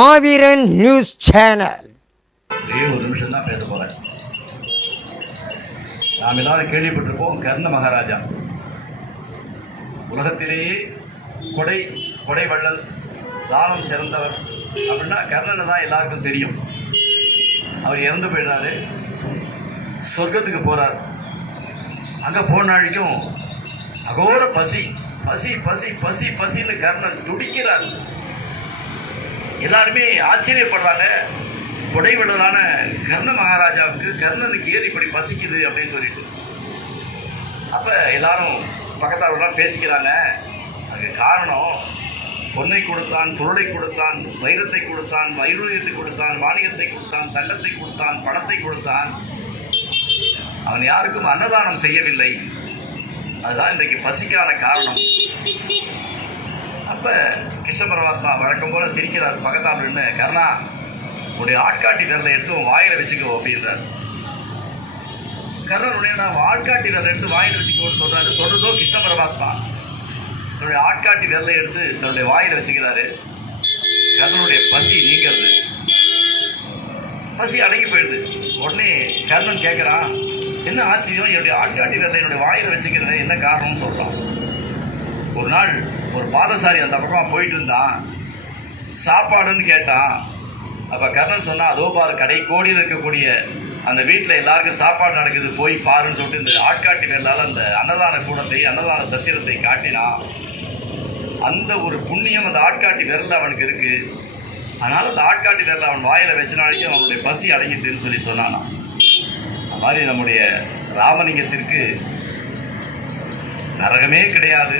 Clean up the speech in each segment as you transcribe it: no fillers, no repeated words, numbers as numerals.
மாவீரன் news channel. ஒரு நிமிஷம் தான் பேச போறேன். நாம் எல்லாரும் கேள்விப்பட்டிருப்போம், கர்ண மகாராஜா உலகத்திலேயே கொடை வள்ளல், தானம் சிறந்தவர் அப்படின்னா கர்ணனை தான் எல்லாருக்கும் தெரியும். அவர் இறந்து போயிடுறாரு, சொர்க்கத்துக்கு போறார். அங்கே போனாழிக்கும் அகோர பசி பசி பசி பசி பசின்னு கர்ணன் துடிக்கிறார். எல்லாருமே ஆச்சரியப்படுறாங்க, கொடைவள்ளலான கர்ண மகாராஜாவுக்கு கர்ணனுக்கு ஏன் இப்படி பசிக்குது அப்படின்னு சொல்லிட்டு. அப்போ எல்லாரும் பக்கத்தாரெல்லாம் பேசிக்கிறாங்க. அதுக்கு காரணம், பொன்னை கொடுத்தான், பொருளை கொடுத்தான், வைரத்தை கொடுத்தான், வைரூரியத்தை கொடுத்தான், வாணிகத்தை கொடுத்தான், தங்கத்தை கொடுத்தான், பணத்தை கொடுத்தான். அவன் யாருக்கும் அன்னதானம் செய்யவில்லை. அதுதான் இன்றைக்கு பசிக்கான காரணம். அப்போ கிருஷ்ண பரமாத்மா வழக்கம் போல சிரிக்கிறார். பக்கத்தால் நின்று, கர்ணா, உடைய ஆட்காட்டி விரலை எடுத்து வாயில வச்சுக்கோ அப்படின்றார். கர்ணனுடைய ஆட்காட்டி விரலை எடுத்து வாயில வச்சுக்கோன்னு சொல்றாரு. சொல்றதோ கிருஷ்ண பரமாத்மா தன்னுடைய ஆட்காட்டி விரலை எடுத்து தன்னுடைய வாயில வச்சுக்கிறாரு. கர்ணனுடைய பசி நீங்கிறது, பசி அடங்கி போயிடுது. உடனே கர்ணன் கேட்குறான், என்ன ஆச்சரியம், என்னுடைய ஆட்காட்டி விரலை என்னுடைய வாயில வச்சுக்கிறேன், என்ன காரணம்னு சொல்றான். ஒரு நாள் ஒரு பாதசாரி அந்த பக்கமாக போயிட்டு இருந்தான், சாப்பாடுன்னு கேட்டான். அப்போ கர்ணன் சொன்னால், அதோ பாரு, கடை கோடியில் இருக்கக்கூடிய அந்த வீட்டில் எல்லாருக்கும் சாப்பாடு நடக்குது, போய் பாருன்னு சொல்லிட்டு இந்த ஆட்காட்டி விரலால் அந்த அன்னதான கூடத்தை, அன்னதான சத்திரத்தை காட்டினான். அந்த ஒரு புண்ணியம் அந்த ஆட்காட்டி விரலில் அவனுக்கு இருக்குது. அதனால் அந்த ஆட்காட்டி விரலில் அவன் வாயில் வச்சனாலேயே அவனுடைய பசி அடங்கிட்டுன்னு சொல்லி சொன்னானா. அது மாதிரி நம்முடைய ராமலிங்கத்திற்கு நரகமே கிடையாது,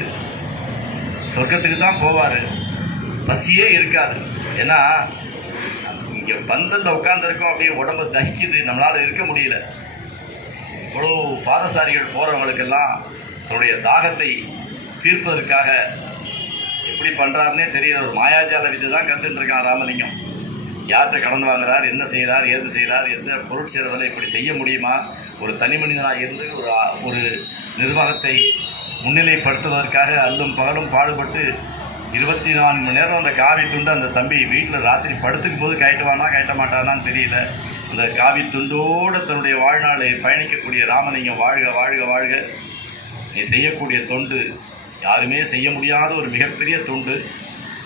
சொர்க்கத்துக்கு தான் போவார், பசியே இருக்காது. ஏன்னா இங்கே பந்தலில் உட்காந்துருக்கோம், அப்படியே உடம்பு தகிக்குது, நம்மளால் இருக்க முடியல. இவ்வளோ பாதசாரிகள் போகிறவங்களுக்கெல்லாம் தன்னுடைய தாகத்தை தீர்ப்பதற்காக எப்படி பண்ணுறாருன்னே தெரியல. ஒரு மாயாஜால வித்தை தான் கற்றுட்டு இருக்கான் ராமலிங்கம். யார்கிட்ட கடன் வாங்குறார், என்ன செய்கிறார், ஏது செய்கிறார், எந்த பொருட்சேர்தலை இப்படி செய்ய முடியுமா, ஒரு தனி மனிதனாக இருந்து ஒரு நிர்வாகத்தை முன்னிலைப்படுத்துவதற்காக அல்லும் பகலும் பாடுபட்டு 24 மணி நேரம் அந்த காவி துண்டு அந்த தம்பி வீட்டில் ராத்திரி படுத்துக்கும் போது கயட்டுவானா கயட்ட மாட்டானான்னு தெரியல. அந்த காவி துண்டோடு தன்னுடைய வாழ்நாளை பயணிக்கக்கூடிய ராமலிங்கம், வாழ்க வாழ்க வாழ்க. நீ செய்யக்கூடிய தொண்டு யாருமே செய்ய முடியாத ஒரு மிகப்பெரிய தொண்டு.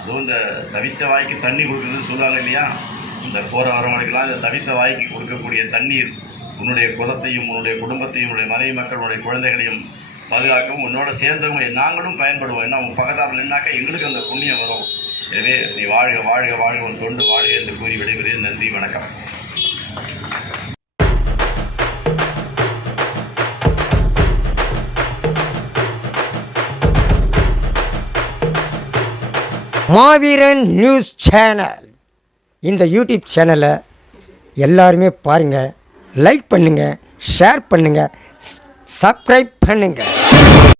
அதுவும் இந்த தவித்த வாய்க்கு தண்ணி கொடுக்குறதுன்னு சொல்லுவாங்க இல்லையா, இந்த போகிற வரவங்களுக்கெல்லாம் இந்த தவித்த வாய்க்கு கொடுக்கக்கூடிய தண்ணீர் உன்னுடைய குலத்தையும், உன்னுடைய குடும்பத்தையும், உன்னுடைய மனைவி மக்கள், உன்னுடைய குழந்தைகளையும் பாதுகாக்கவும், உன்னோட சேர்ந்தவங்க நாங்களும் பயன்படுவோம். ஏன்னா உன் பக்கத்தாப்பில் நின்னாக்கா எங்களுக்கு அந்த புண்ணியம் வரும். எனவே நீ வாழ்க வாழ்க வாழ்க, உன் தொண்டு வாழ்க என்று கூறி விடைபெறுகிறேன். நன்றி, வணக்கம். மாவீரன் நியூஸ் சேனல். இந்த யூடியூப் சேனலை எல்லாருமே பாருங்கள், லைக் பண்ணுங்கள், ஷேர் பண்ணுங்கள், சப்ஸ்கிரைப் பண்ணுங்கள்.